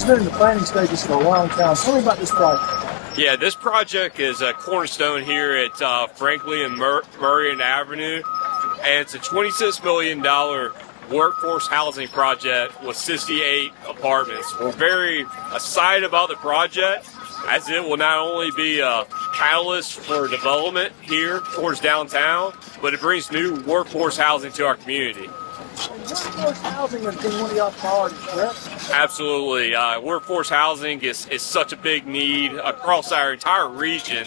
has been in the planning stages for a long time. Tell me about this project. Yeah, this project is a cornerstone here at Franklin and Murray Avenue, and it's a $26 million workforce housing project with 68 apartments. We're very excited about the project, as it will not only be a catalyst for development here towards downtown, but it brings new workforce housing to our community. Workforce housing has been one of your priorities, correct? Absolutely. Workforce housing is such a big need across our entire region.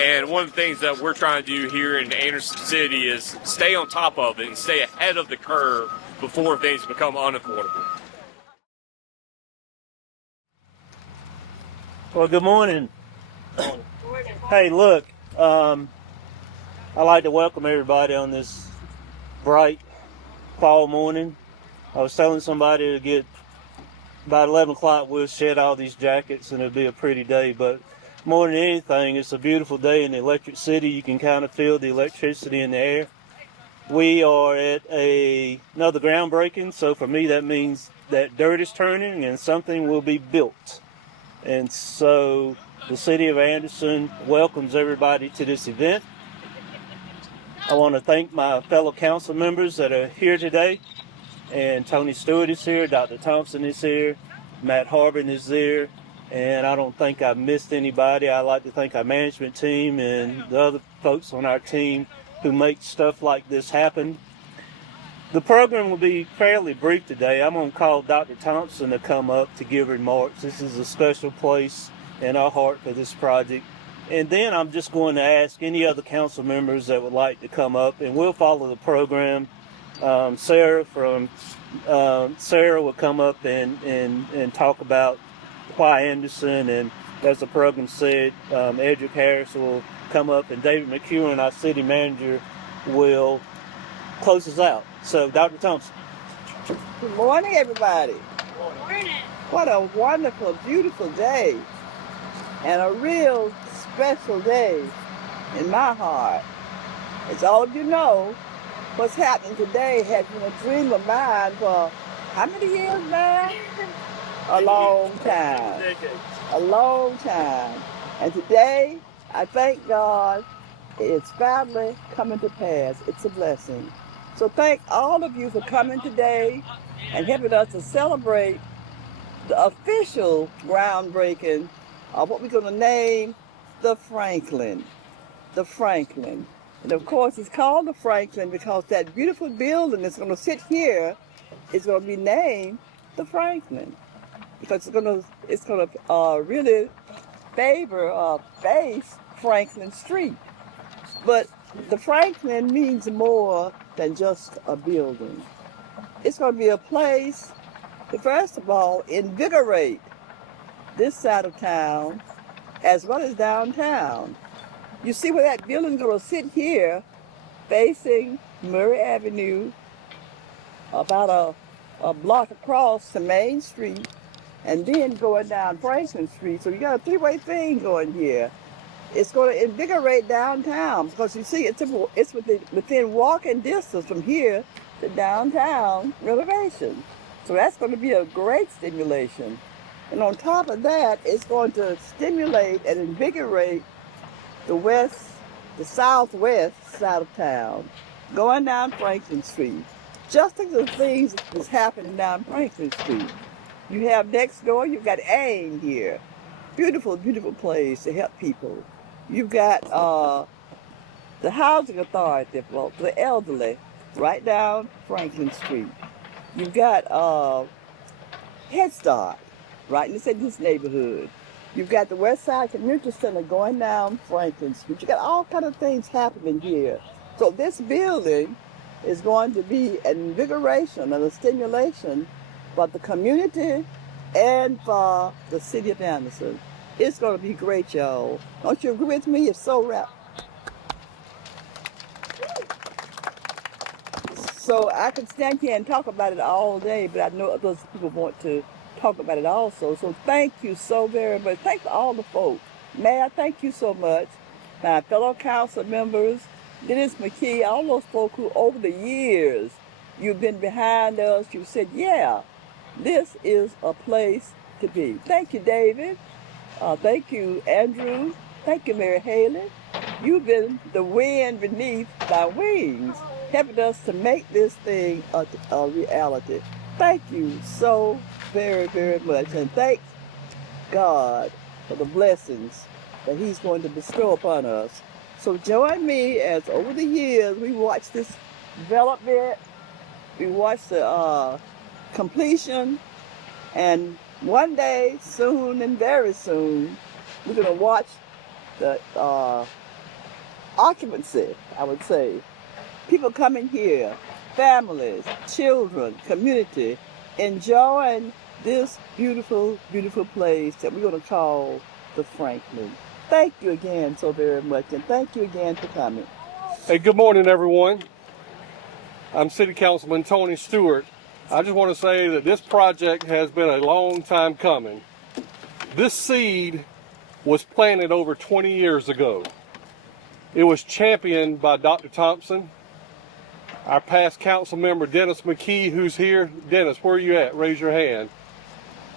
And one of the things that we're trying to do here in Anderson City is stay on top of it and stay ahead of the curve before things become unaffordable. Well, good morning. Hey, look, I'd like to welcome everybody on this bright fall morning. I was telling somebody to get about 11 o'clock we'll shed all these jackets and it'll be a pretty day, but more than anything, it's a beautiful day in the Electric City. You can kind of feel the electricity in the air. We are at another groundbreaking, so for me that means that dirt is turning and something will be built. And so the City of Anderson welcomes everybody to this event. I want to thank my fellow council members that are here today. And Tony Stewart is here, Dr. Thompson is here, Matt Harbin is there, and I don't think I've missed anybody. I'd like to thank our management team and the other folks on our team who make stuff like this happen. The program will be fairly brief today. I'm going to call Dr. Thompson to come up to give remarks. This is a special place in our heart for this project. And then I'm just going to ask any other council members that would like to come up, and we'll follow the program. Sarah will come up and talk about why Anderson, and as the program said, Edric Harris will come up, and David McCuen, our city manager, will close us out. So, Dr. Thompson. Good morning, everybody. Good morning. What a wonderful, beautiful day, and a real special day in my heart. As all of you know, what's happening today has been a dream of mine for how many years now? A long time. A long time. And today, I thank God it's finally coming to pass. It's a blessing. So thank all of you for coming today and helping us to celebrate the official groundbreaking of what we're going to name the Franklin. The Franklin. And of course, it's called the Franklin because that beautiful building that's going to sit here is going to be named the Franklin, because it's going to really face Franklin Street. But the Franklin means more than just a building. It's going to be a place to, first of all, invigorate this side of town as well as downtown. You see where that building's going to sit here, facing Murray Avenue, about a block across the main street, and then going down Franklin Street. So you got a three-way thing going here. It's going to invigorate downtown because you see it's within walking distance from here to downtown renovation. So that's going to be a great stimulation. And on top of that, it's going to stimulate and invigorate the southwest side of town, going down Franklin Street. Just think of the things that's happening down Franklin Street. You have next door, you've got AIM here. Beautiful, beautiful place to help people. You've got the Housing Authority for the elderly right down Franklin Street. You've got Head Start right in this neighborhood. You've got the West Side Community Center going down Franklin Street. You got all kind of things happening here. So this building is going to be an invigoration and a stimulation for the community and for the city of Anderson. It's going to be great, y'all. Don't you agree with me? It's so rap. So I could stand here and talk about it all day, but I know other people want to talk about it also. So thank you so very much. Thank all the folks. May I thank you so much. My fellow council members, Dennis McKee, all those folks who over the years, you've been behind us. You said, yeah, this is a place to be. Thank you, David. Thank you, Andrew. Thank you, Mary Haley. You've been the wind beneath my wings, helping us to make this thing a reality. Thank you so very, very much. And thank God for the blessings that He's going to bestow upon us. So join me as over the years we watch this development, we watch the completion, and one day, soon and very soon, we're going to watch the occupancy, I would say. People coming here, families, children, community, enjoying this beautiful, beautiful place that we're going to call the Franklin. Thank you again so very much, and thank you again for coming. Hey, good morning, everyone. I'm City Councilman Tony Stewart. I just want to say that this project has been a long time coming. This seed was planted over 20 years ago. It was championed by Dr. Thompson, our past council member Dennis McKee, who's here. Dennis, where are you at? Raise your hand.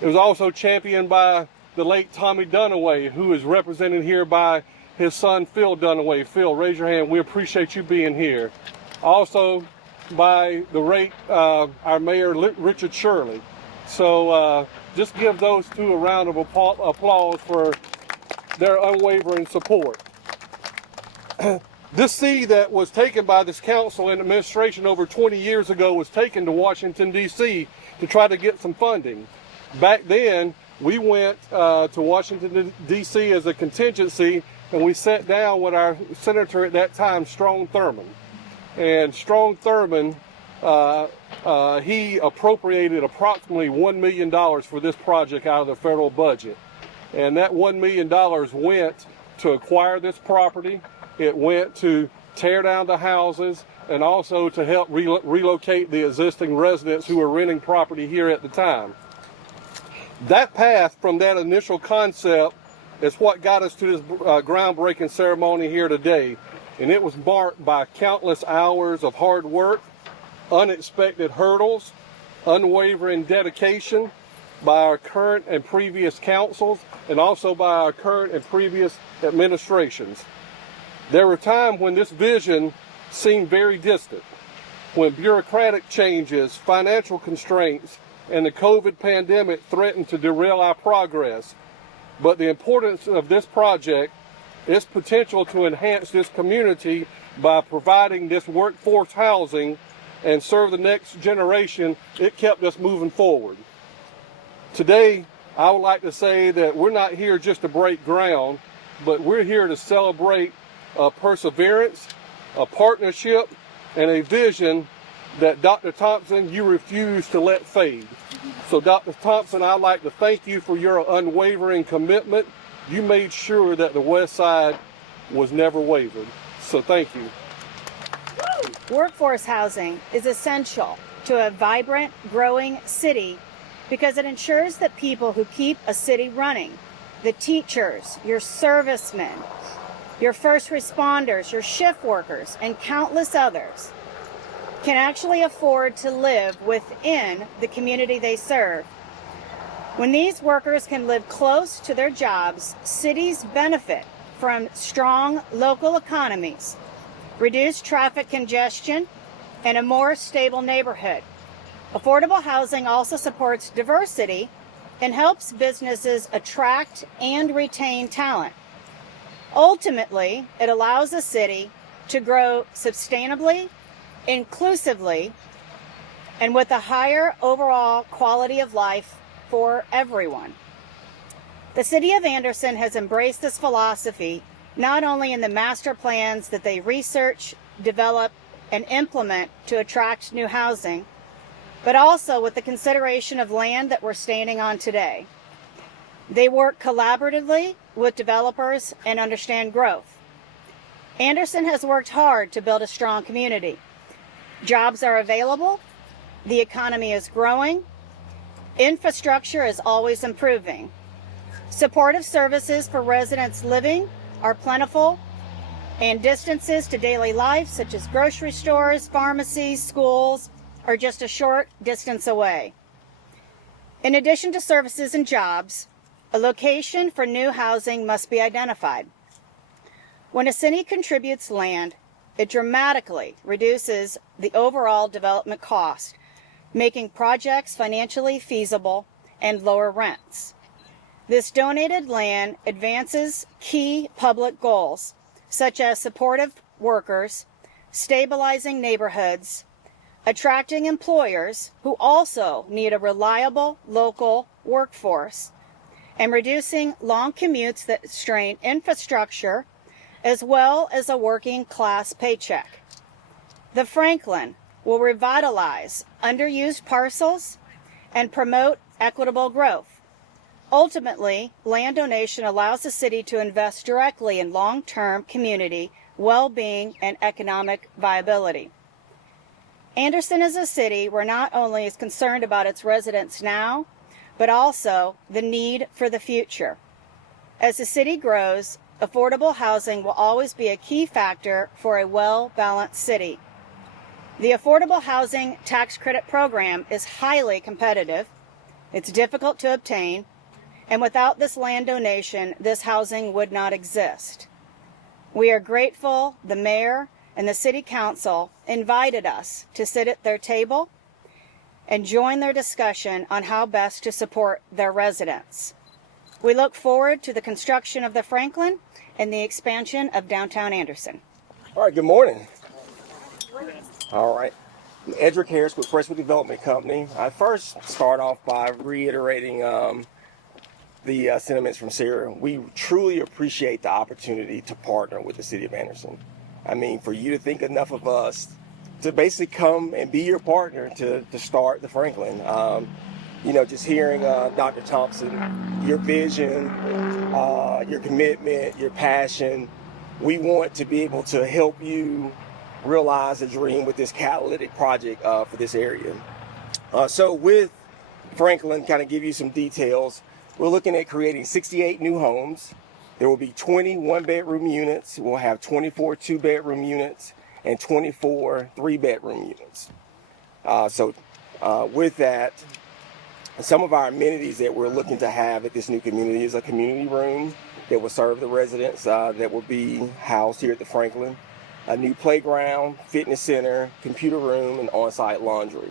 It was also championed by the late Tommy Dunaway, who is represented here by his son Phil Dunaway. Phil, raise your hand. We appreciate you being here. Also by the late our mayor Richard Shirley. So just give those two a round of applause for their unwavering support. This seed that was taken by this council and administration over 20 years ago was taken to Washington, D.C. to try to get some funding. Back then, we went to Washington, D.C. as a contingency, and we sat down with our senator at that time, Strong Thurmond. And Strong Thurmond, he appropriated approximately $1 million for this project out of the federal budget. And that $1 million went to acquire this property. It went to tear down the houses and also to help relocate the existing residents who were renting property here at the time. That path from that initial concept is what got us to this groundbreaking ceremony here today. And it was marked by countless hours of hard work, unexpected hurdles, unwavering dedication by our current and previous councils, and also by our current and previous administrations. There were times when this vision seemed very distant, when bureaucratic changes, financial constraints, and the COVID pandemic threatened to derail our progress. But the importance of this project, its potential to enhance this community by providing this workforce housing and serve the next generation, it kept us moving forward. Today, I would like to say that we're not here just to break ground, but we're here to celebrate perseverance, a partnership, and a vision that Dr. Thompson, you refuse to let fade. So Dr. Thompson, I'd like to thank you for your unwavering commitment. You made sure that the West Side was never wavered. So thank you. Workforce housing is essential to a vibrant, growing city because it ensures that people who keep a city running, the teachers, your servicemen, your first responders, your shift workers, and countless others, can actually afford to live within the community they serve. When these workers can live close to their jobs, cities benefit from strong local economies, reduced traffic congestion, and a more stable neighborhood. Affordable housing also supports diversity and helps businesses attract and retain talent. Ultimately, it allows a city to grow sustainably, inclusively, and with a higher overall quality of life for everyone. The City of Anderson has embraced this philosophy not only in the master plans that they research, develop, and implement to attract new housing, but also with the consideration of land that we're standing on today. They work collaboratively with developers and understand growth. Anderson has worked hard to build a strong community. Jobs are available, the economy is growing, infrastructure is always improving. Supportive services for residents living are plentiful, and distances to daily life, such as grocery stores, pharmacies, schools, are just a short distance away. In addition to services and jobs, a location for new housing must be identified. When a city contributes land, it dramatically reduces the overall development cost, making projects financially feasible and lower rents. This donated land advances key public goals, such as supportive workers, stabilizing neighborhoods, attracting employers who also need a reliable local workforce, and reducing long commutes that strain infrastructure, as well as a working class paycheck. The Franklin will revitalize underused parcels and promote equitable growth. Ultimately, land donation allows the city to invest directly in long-term community well-being and economic viability. Anderson is a city where not only is concerned about its residents now, but also the need for the future. As the city grows, affordable housing will always be a key factor for a well-balanced city. The Affordable Housing Tax Credit Program is highly competitive, it's difficult to obtain, and without this land donation, this housing would not exist. We are grateful the mayor and the city council invited us to sit at their table and join their discussion on how best to support their residents. We look forward to the construction of the Franklin and the expansion of downtown Anderson. All right, good morning. All right, I'm Edric Harris with Freshwood Development Company. I first start off by reiterating the sentiments from Sarah. We truly appreciate the opportunity to partner with the city of Anderson. I mean, for you to think enough of us to basically come and be your partner to start the Franklin. You know, just hearing Dr. Thompson, your vision, your commitment, your passion, we want to be able to help you realize a dream with this catalytic project for this area. So with Franklin, kind of give you some details, we're looking at creating 68 new homes. There will be 20 one-bedroom units. We'll have 24 two-bedroom units and 24 three-bedroom units. With that, some of our amenities that we're looking to have at this new community is a community room that will serve the residents that will be housed here at the Franklin, a new playground, fitness center, computer room, and on-site laundry.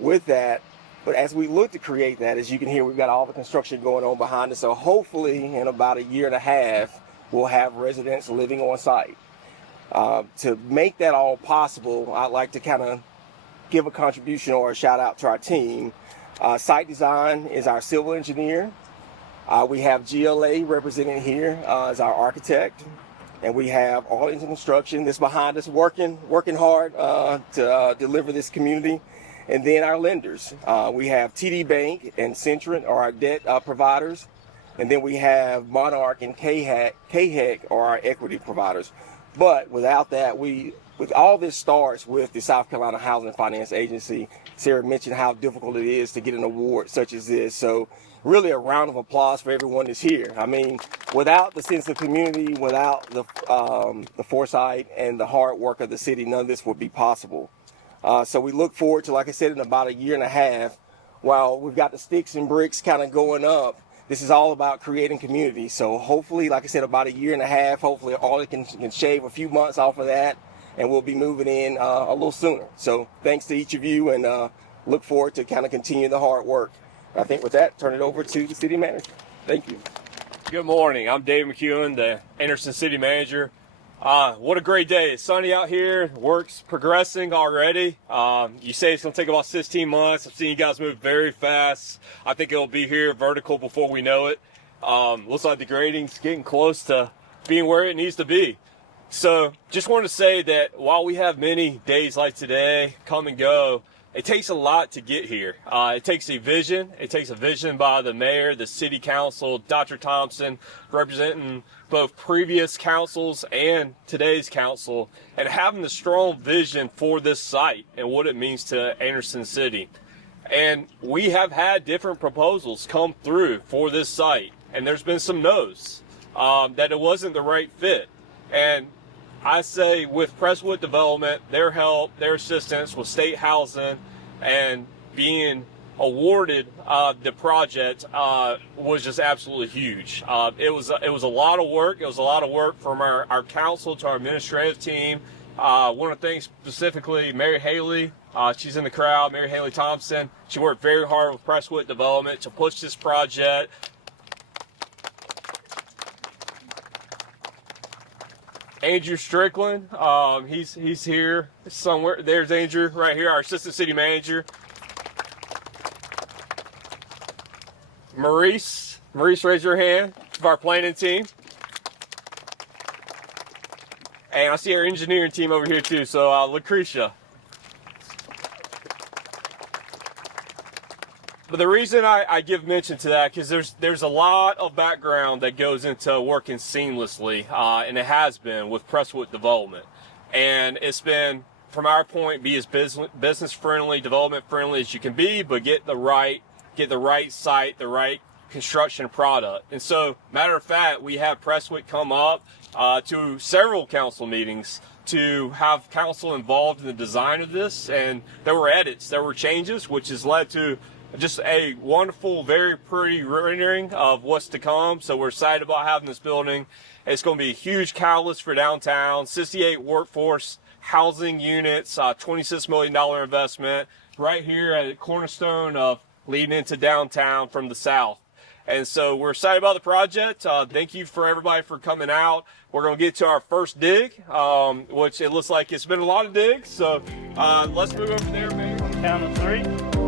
With that, but as we look to create that, as you can hear, we've got all the construction going on behind us. So hopefully in about a year and a half, we'll have residents living on site. To make that all possible, I'd like to kind of give a contribution or a shout out to our team. Site design is our civil engineer. We have GLA represented here as our architect. And we have All Into Construction that's behind us working hard to deliver this community. And then our lenders. We have TD Bank and Centrant are our debt providers. And then we have Monarch and KHEC are our equity providers. But without that, all this starts with the South Carolina Housing and Finance Agency. Sarah mentioned how difficult it is to get an award such as this. So really a round of applause for everyone that's here. I mean, without the sense of community, without the foresight and the hard work of the city, none of this would be possible. So we look forward to, like I said, in about a year and a half, while we've got the sticks and bricks kind of going up, this is all about creating community. So hopefully, like I said, about a year and a half, hopefully all it can shave a few months off of that, and we'll be moving in a little sooner. So thanks to each of you, and look forward to kind of continue the hard work. I think with that, turn it over to the city manager. Thank you. Good morning. I'm Dave McCuen, the Anderson City Manager. What a great day. It's sunny out here. Work's progressing already. You say it's going to take about 16 months. I've seen you guys move very fast. I think it'll be here vertical before we know it. Looks like the grading's getting close to being where it needs to be. So just wanted to say that while we have many days like today come and go, it takes a lot to get here. It takes a vision. It takes a vision by the mayor, the city council, Dr. Thompson, representing both previous councils and today's council, and having the strong vision for this site and what it means to Anderson City. And we have had different proposals come through for this site, and there's been some no's, that it wasn't the right fit. And I say with Presswood Development, their help, their assistance with state housing, and being awarded the project was just absolutely huge. It was a lot of work. It was a lot of work from our council to our administrative team. One of the things specifically, Mary Haley, she's in the crowd, Mary Haley Thompson. She worked very hard with Presswood Development to push this project. Andrew Strickland, he's here somewhere. There's Andrew right here, our assistant city manager. Maurice, raise your hand, of our planning team. And I see our engineering team over here too, so Lucretia. But the reason I give mention to that, because there's a lot of background that goes into working seamlessly, and it has been with Presswood Development. And it's been, from our point, be as business friendly, development friendly as you can be, but get the right site, the right construction product. And so, matter of fact, we have Presswood come up to several council meetings to have council involved in the design of this, and there were edits, there were changes, which has led to just a wonderful, very pretty rendering of what's to come. So we're excited about having this building. It's going to be a huge catalyst for downtown. 68 workforce housing units, $26 million investment right here at the cornerstone of leading into downtown from the south. And so we're excited about the project. Thank you for everybody for coming out. We're going to get to our first dig, which it looks like it's been a lot of digs. So let's move over there, man. On the count of 3.